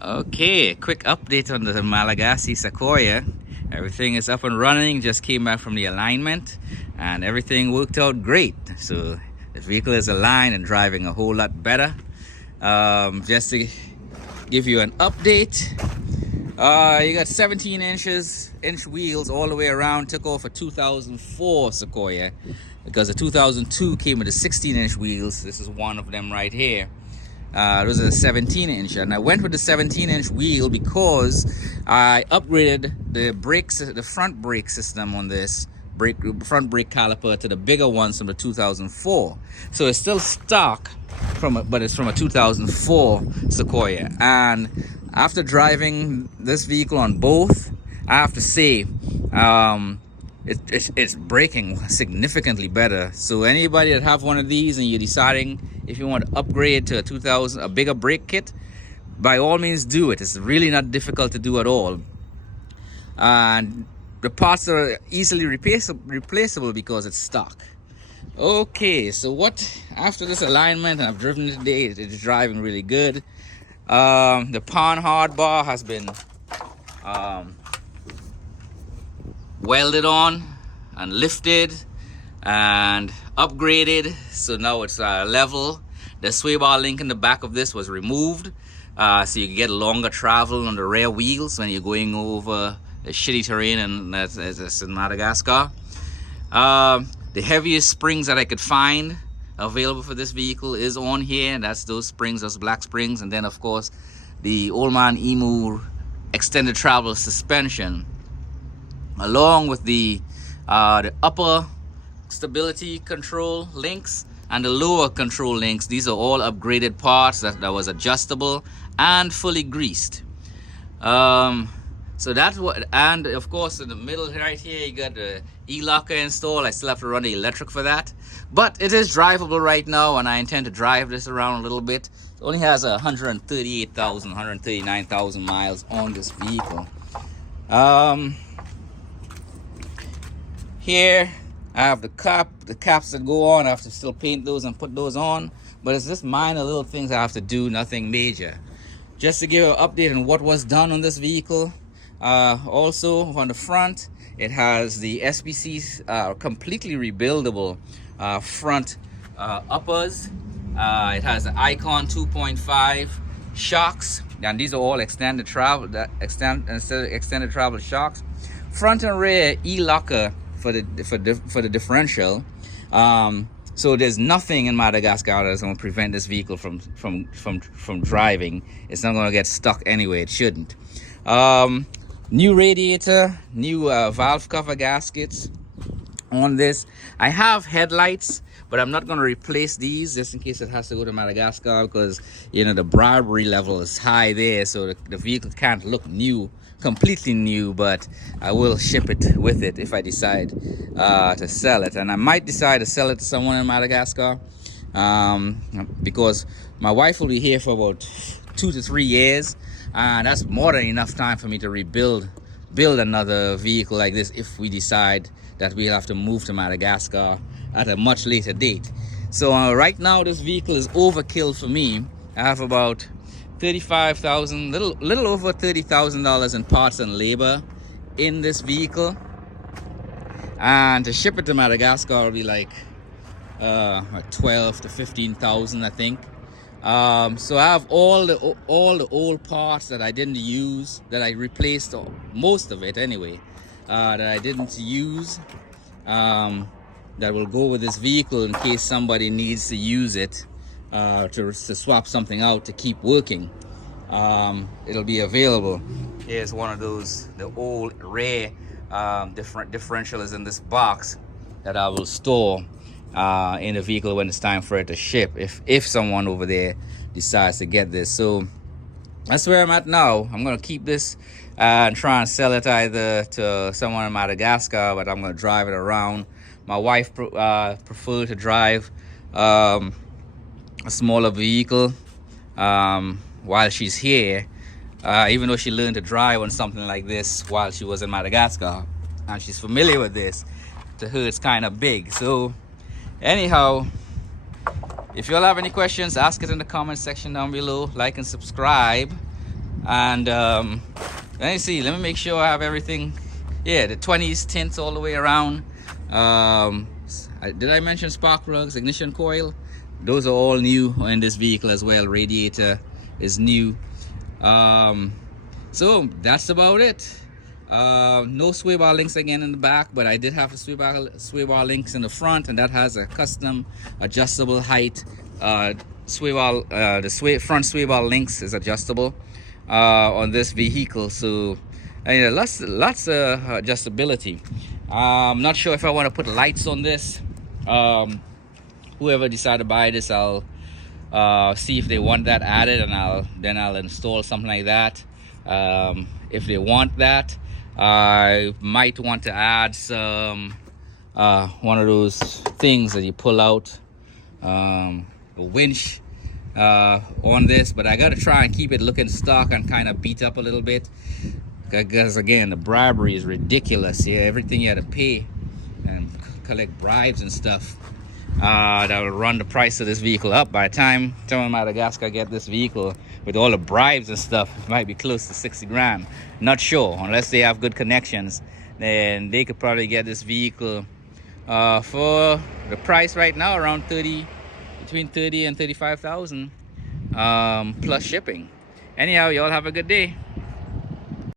Okay, quick update on the Malagasy sequoia. Everything is up and running, just came back from the alignment and everything worked out great. So the vehicle is aligned and driving a whole lot better. Just to give you an update, you got 17 inch wheels all the way around. Took off a 2004 sequoia because the 2002 came with the 16-inch wheels. This is one of them right here. Those are 17-inch, and I went with the 17-inch wheel because I upgraded the brakes, the front brake system on this front brake caliper to the bigger ones from the 2004. So it's still stock but it's from a 2004 Sequoia. And after driving this vehicle on both, I have to say, it's braking significantly better. So anybody that have one of these and you're deciding if you want to upgrade to a bigger brake kit, by all means do it. It's really not difficult to do at all, and the parts are easily replaceable because it's stock. Okay, so what after this alignment, and I've driven it today, it's driving really good. The pon hard bar has been welded on and lifted and upgraded, so now it's level. The sway bar link in the back of this was removed, so you can get longer travel on the rear wheels when you're going over a shitty terrain, and that's in Madagascar. The heaviest springs that I could find available for this vehicle is on here, and that's those springs, those black springs. And then of course the Old Man Emu extended travel suspension, along with the upper stability control links and the lower control links. These are all upgraded parts that was adjustable and fully greased. So that's what, and of course in the middle right here you got the e-locker installed. I still have to run the electric for that, but it is drivable right now, and I intend to drive this around a little bit. It only has 139,000 miles on this vehicle. Here I have the caps that go on. I have to still paint those and put those on, but it's just minor little things I have to do, nothing major. Just to give an update on what was done on this vehicle. Also on the front, it has the SPC's completely rebuildable front uppers. It has the Icon 2.5 shocks, and these are all extended travel shocks. Front and rear e-locker for the differential. So there's nothing in Madagascar that's going to prevent this vehicle from driving. It's not going to get stuck anyway. It shouldn't. New radiator, new valve cover gaskets on this. I have headlights, but I'm not going to replace these just in case it has to go to Madagascar, because you know the bribery level is high there, so the vehicle can't look new, completely new. But I will ship it with it if I decide to sell it, and I might decide to sell it to someone in Madagascar, because my wife will be here for about 2 to 3 years, and that's more than enough time for me to build another vehicle like this if we decide that we'll have to move to Madagascar at a much later date. So right now this vehicle is overkill for me. I have about $35,000, little over $30,000 in parts and labor in this vehicle, and to ship it to Madagascar will be like 12 to 15,000, I think. So I have all the old parts that I didn't use, that I replaced, most of it anyway, that I didn't use, that will go with this vehicle in case somebody needs to use it to swap something out to keep working. It'll be available. Here's one of those, the old rare differential is in this box that I will store in the vehicle when it's time for it to ship, if someone over there decides to get this. So that's where I'm at now. I'm gonna keep this and try and sell it either to someone in Madagascar, but I'm gonna drive it around. My wife prefer to drive a smaller vehicle while she's here, even though she learned to drive on something like this while she was in Madagascar, and she's familiar with this. To her it's kind of big. So anyhow, if you all have any questions, ask it in the comment section down below. Like and subscribe. And let me see, let me make sure I have everything. Yeah, the 20s tints all the way around. Did I mention spark plugs, ignition coil? Those are all new in this vehicle as well. Radiator is new. So that's about it. No sway bar links again in the back, but I did have a sway bar links in the front, and that has a custom adjustable height. Front sway bar links is adjustable on this vehicle, so lots of adjustability. I'm not sure if I want to put lights on this. Whoever decided to buy this, I'll see if they want that added, and I'll install something like that. If they want that, I might want to add some one of those things that you pull out, a winch on this, but I gotta try and keep it looking stock and kind of beat up a little bit, because again, the bribery is ridiculous. Yeah, everything you had to pay and collect bribes and stuff. That will run the price of this vehicle up. By the time Madagascar get this vehicle with all the bribes and stuff, it might be close to 60 grand. Not sure, unless they have good connections, then they could probably get this vehicle for the price right now around between 30 and 35,000 plus shipping. Anyhow, y'all have a good day.